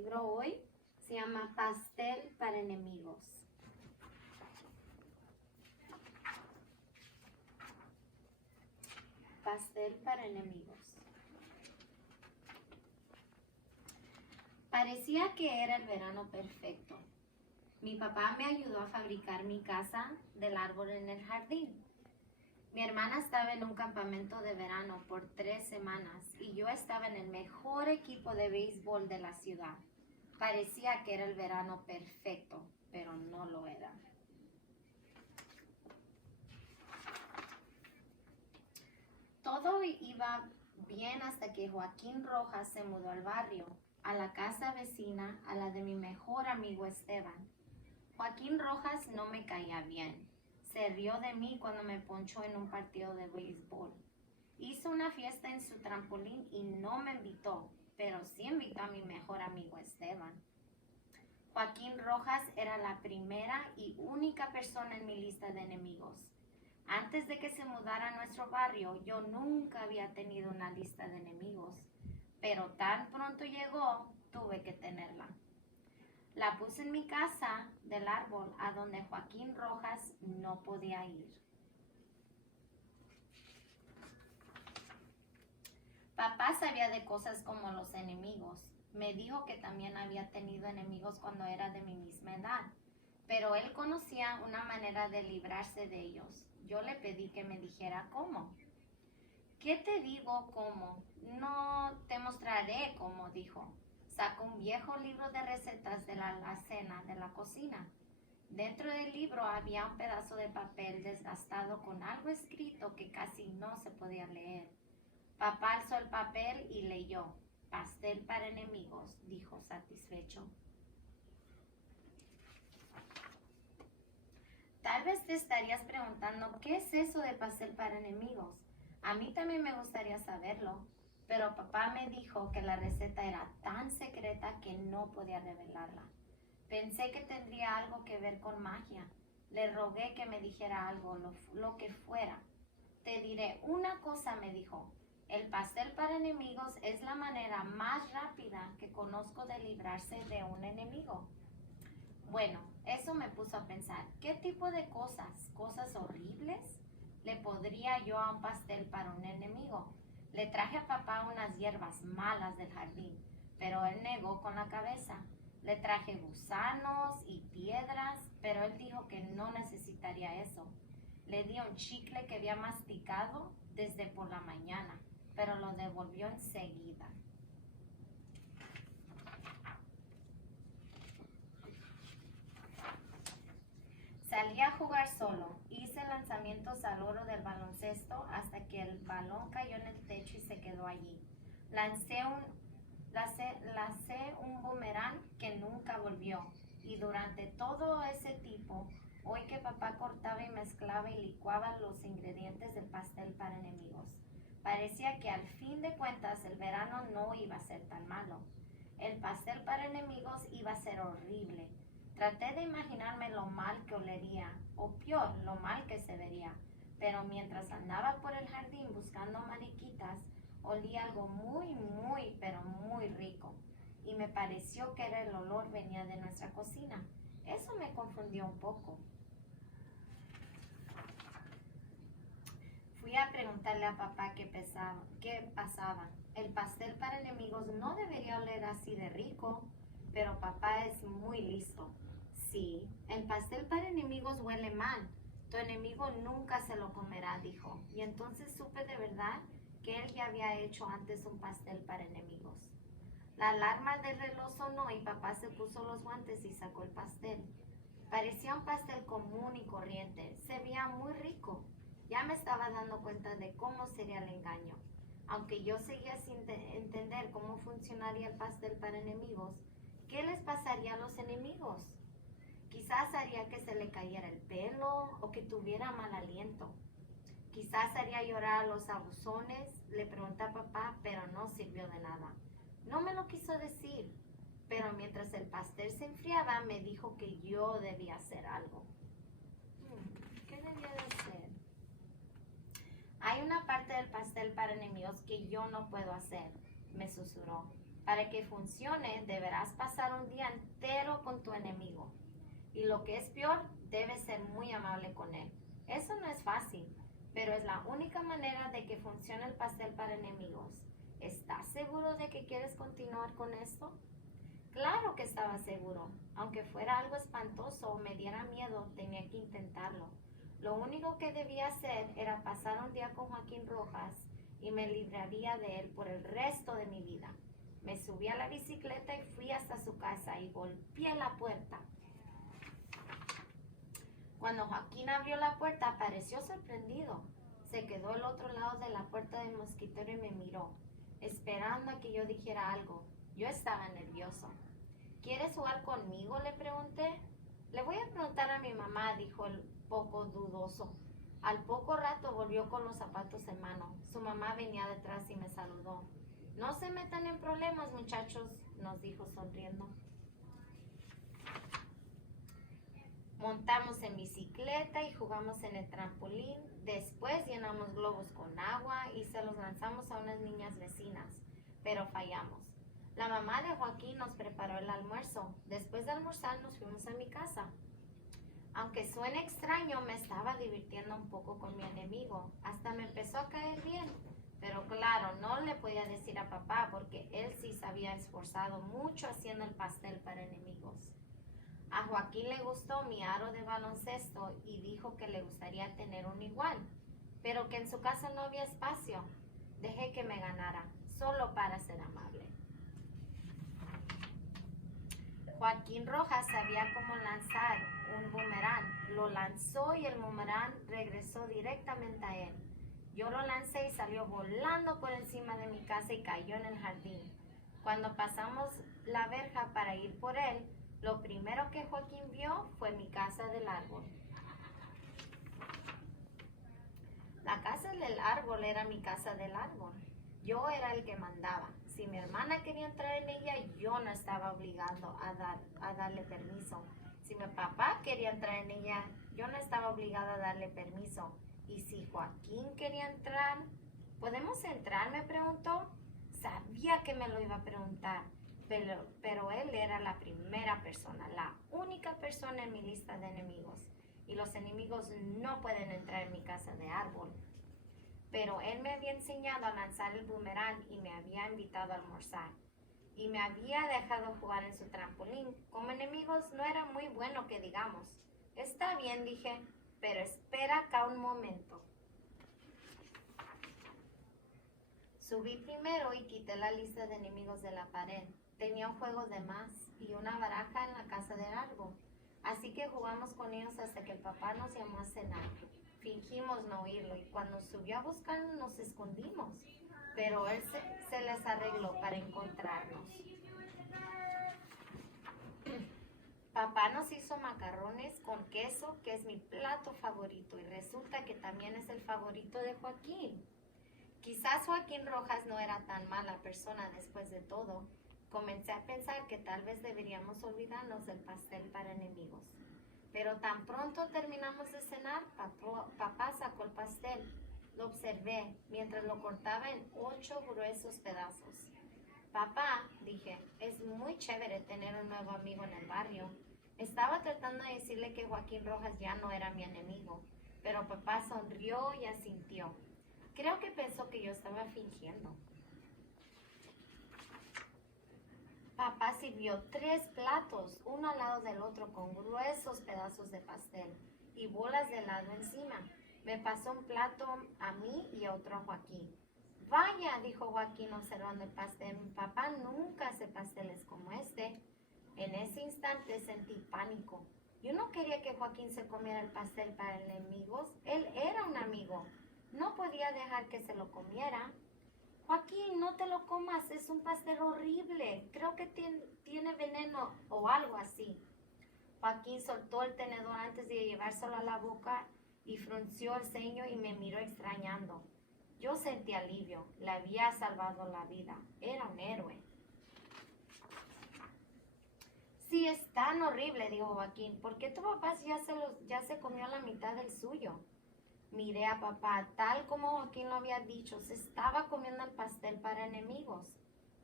libro hoy se llama Pastel para enemigos. Pastel para enemigos. Parecía que era el verano perfecto. Mi papá me ayudó a fabricar mi casa del árbol en el jardín. Mi hermana estaba en un campamento de verano por 3 semanas y yo estaba en el mejor equipo de béisbol de la ciudad. Parecía que era el verano perfecto, pero no lo era. Todo iba bien hasta que Joaquín Rojas se mudó al barrio, a la casa vecina, a la de mi mejor amigo Esteban. Joaquín Rojas no me caía bien. Se rió de mí cuando me ponchó en un partido de béisbol. Hizo una fiesta en su trampolín y no me invitó, pero sí invitó a mi mejor amigo Esteban. Joaquín Rojas era la primera y única persona en mi lista de enemigos. Antes de que se mudara a nuestro barrio, yo nunca había tenido una lista de enemigos, pero tan pronto llegó, tuve que tenerla. La puse en mi casa del árbol a donde Joaquín Rojas no podía ir. Papá sabía de cosas como los enemigos. Me dijo que también había tenido enemigos cuando era de mi misma edad, pero él conocía una manera de librarse de ellos. Yo le pedí que me dijera cómo. ¿Qué te digo cómo? No te mostraré cómo, dijo. Sacó un viejo libro de recetas de la alacena de la cocina. Dentro del libro había un pedazo de papel desgastado con algo escrito que casi no se podía leer. Papá alzó el papel y leyó. Pastel para enemigos, dijo satisfecho. Tal vez te estarías preguntando, ¿qué es eso de pastel para enemigos? A mí también me gustaría saberlo, pero papá me dijo que la receta era tan secreta que no podía revelarla. Pensé que tendría algo que ver con magia. Le rogué que me dijera algo, lo que fuera. Te diré una cosa, me dijo. El pastel para enemigos es la manera más rápida que conozco de librarse de un enemigo. Bueno, eso me puso a pensar, ¿qué tipo de cosas horribles, le podría yo a un pastel para un enemigo? Le traje a papá unas hierbas malas del jardín, pero él negó con la cabeza. Le traje gusanos y piedras, pero él dijo que no necesitaría eso. Le di un chicle que había masticado desde por la mañana, pero lo devolvió enseguida. Salí a jugar solo. Hice lanzamientos al oro del baloncesto hasta que el balón cayó en el techo y se quedó allí. Lancé un boomerang que nunca volvió. Y durante todo ese tiempo, oí que papá cortaba y mezclaba y licuaba los ingredientes del pastel para enemigos. Parecía que al fin de cuentas el verano no iba a ser tan malo. El pastel para enemigos iba a ser horrible. Traté de imaginarme lo mal que olería, o peor, lo mal que se vería. Pero mientras andaba por el jardín buscando mariquitas, olí algo muy, pero muy rico. Y me pareció que el olor venía de nuestra cocina. Eso me confundió un poco. Fui a preguntarle a papá qué pasaba. El pastel para enemigos no debería oler así de rico, pero papá es muy listo. Sí, el pastel para enemigos huele mal. Tu enemigo nunca se lo comerá, dijo. Y entonces supe de verdad que él ya había hecho antes un pastel para enemigos. La alarma del reloj sonó y papá se puso los guantes y sacó el pastel. Parecía un pastel común y corriente. Se veía muy rico. Ya me estaba dando cuenta de cómo sería el engaño. Aunque yo seguía sin entender cómo funcionaría el pastel para enemigos, ¿qué les pasaría a los enemigos? Quizás haría que se le cayera el pelo o que tuviera mal aliento. Quizás haría llorar a los abusones, le pregunté a papá, pero no sirvió de nada. No me lo quiso decir, pero mientras el pastel se enfriaba me dijo que yo debía hacer algo. ¿Qué debía de hacer? Hay una parte del pastel para enemigos que yo no puedo hacer, me susurró. Para que funcione, deberás pasar un día entero con tu enemigo. Y lo que es peor, debes ser muy amable con él. Eso no es fácil, pero es la única manera de que funcione el pastel para enemigos. ¿Estás seguro de que quieres continuar con esto? Claro que estaba seguro. Aunque fuera algo espantoso o me diera miedo, tenía que intentarlo. Lo único que debía hacer era pasar un día con Joaquín Rojas y me libraría de él por el resto de mi vida. Me subí a la bicicleta y fui hasta su casa y golpeé la puerta. Cuando Joaquín abrió la puerta, pareció sorprendido. Se quedó al otro lado de la puerta del mosquitero y me miró, esperando a que yo dijera algo. Yo estaba nervioso. ¿Quieres jugar conmigo?, le pregunté. Le voy a preguntar a mi mamá, dijo el poco dudoso. Al poco rato volvió con los zapatos en mano. Su mamá venía detrás y me saludó. No se metan en problemas, muchachos, nos dijo sonriendo. Montamos en bicicleta y jugamos en el trampolín. Después llenamos globos con agua y se los lanzamos a unas niñas vecinas, pero fallamos. La mamá de Joaquín nos preparó el almuerzo. Después de almorzar nos fuimos a mi casa. Aunque suene extraño, me estaba divirtiendo un poco con mi enemigo. Hasta me empezó a caer bien. Pero claro, no le podía decir a papá porque él sí se había esforzado mucho haciendo el pastel para enemigos. A Joaquín le gustó mi aro de baloncesto y dijo que le gustaría tener uno igual, pero que en su casa no había espacio. Dejé que me ganara, solo para ser amable. Joaquín Rojas sabía cómo lanzar un boomerang. Lo lanzó y el boomerang regresó directamente a él. Yo lo lancé y salió volando por encima de mi casa y cayó en el jardín. Cuando pasamos la verja para ir por él, lo primero que Joaquín vio fue mi casa del árbol. La casa del árbol era mi casa del árbol. Yo era el que mandaba. Si mi hermana quería entrar en ella, yo no estaba obligado a darle permiso. Si mi papá quería entrar en ella, yo no estaba obligada a darle permiso. Y si Joaquín quería entrar, ¿podemos entrar?, me preguntó. Sabía que me lo iba a preguntar, pero él era la primera persona, la única persona en mi lista de enemigos. Y los enemigos no pueden entrar en mi casa de árbol. Pero él me había enseñado a lanzar el boomerang y me había invitado a almorzar. Y me había dejado jugar en su trampolín. Como enemigos no era muy bueno que digamos. Está bien, dije, pero espera acá un momento. Subí primero y quité la lista de enemigos de la pared. Tenía un juego de más y una baraja en la casa del árbol. Así que jugamos con ellos hasta que el papá nos llamó a cenar. Fingimos no oírlo y cuando subió a buscarnos nos escondimos. Pero él se les arregló para encontrarnos. Papá nos hizo macarrones con queso, que es mi plato favorito, y resulta que también es el favorito de Joaquín. Quizás Joaquín Rojas no era tan mala persona después de todo. Comencé a pensar que tal vez deberíamos olvidarnos del pastel para enemigos. Pero tan pronto terminamos de cenar, papá sacó el pastel. Lo observé mientras lo cortaba en 8 gruesos pedazos. Papá, dije, es muy chévere tener un nuevo amigo en el barrio. Estaba tratando de decirle que Joaquín Rojas ya no era mi enemigo, pero papá sonrió y asintió. Creo que pensó que yo estaba fingiendo. Papá sirvió 3 platos, uno al lado del otro, con gruesos pedazos de pastel y bolas de helado encima. Me pasó un plato a mí y otro a Joaquín. Vaya, dijo Joaquín observando el pastel, mi papá nunca hace pasteles como este. En ese instante sentí pánico. Yo no quería que Joaquín se comiera el pastel para enemigos. Él era un amigo. No podía dejar que se lo comiera. Joaquín, no te lo comas, es un pastel horrible. Creo que tiene veneno o algo así. Joaquín soltó el tenedor antes de llevárselo a la boca y frunció el ceño y me miró extrañando. Yo sentí alivio, le había salvado la vida, era un héroe. Sí, es tan horrible, dijo Joaquín, ¿por qué tu papá ya se comió la mitad del suyo? Miré a papá, tal como Joaquín lo había dicho, se estaba comiendo el pastel para enemigos.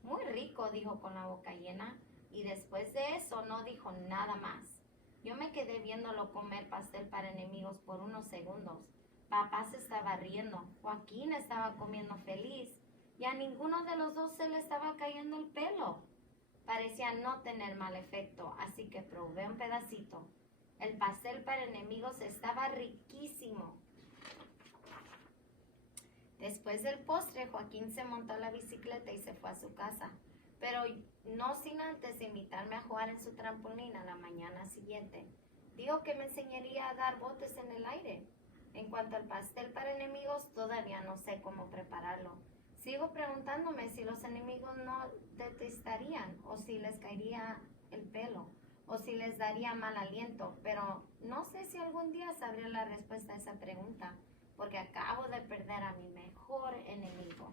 Muy rico, dijo con la boca llena, y después de eso no dijo nada más. Yo me quedé viéndolo comer pastel para enemigos por unos segundos. Papá se estaba riendo, Joaquín estaba comiendo feliz, y a ninguno de los dos se le estaba cayendo el pelo. Parecía no tener mal efecto, así que probé un pedacito. El pastel para enemigos estaba riquísimo. Después del postre, Joaquín se montó a la bicicleta y se fue a su casa, pero no sin antes invitarme a jugar en su trampolín a la mañana siguiente. Dijo que me enseñaría a dar botes en el aire. En cuanto al pastel para enemigos, todavía no sé cómo prepararlo. Sigo preguntándome si los enemigos no detestarían o si les caería el pelo o si les daría mal aliento, pero no sé si algún día sabré la respuesta a esa pregunta, porque acabo de perder a mi mejor enemigo.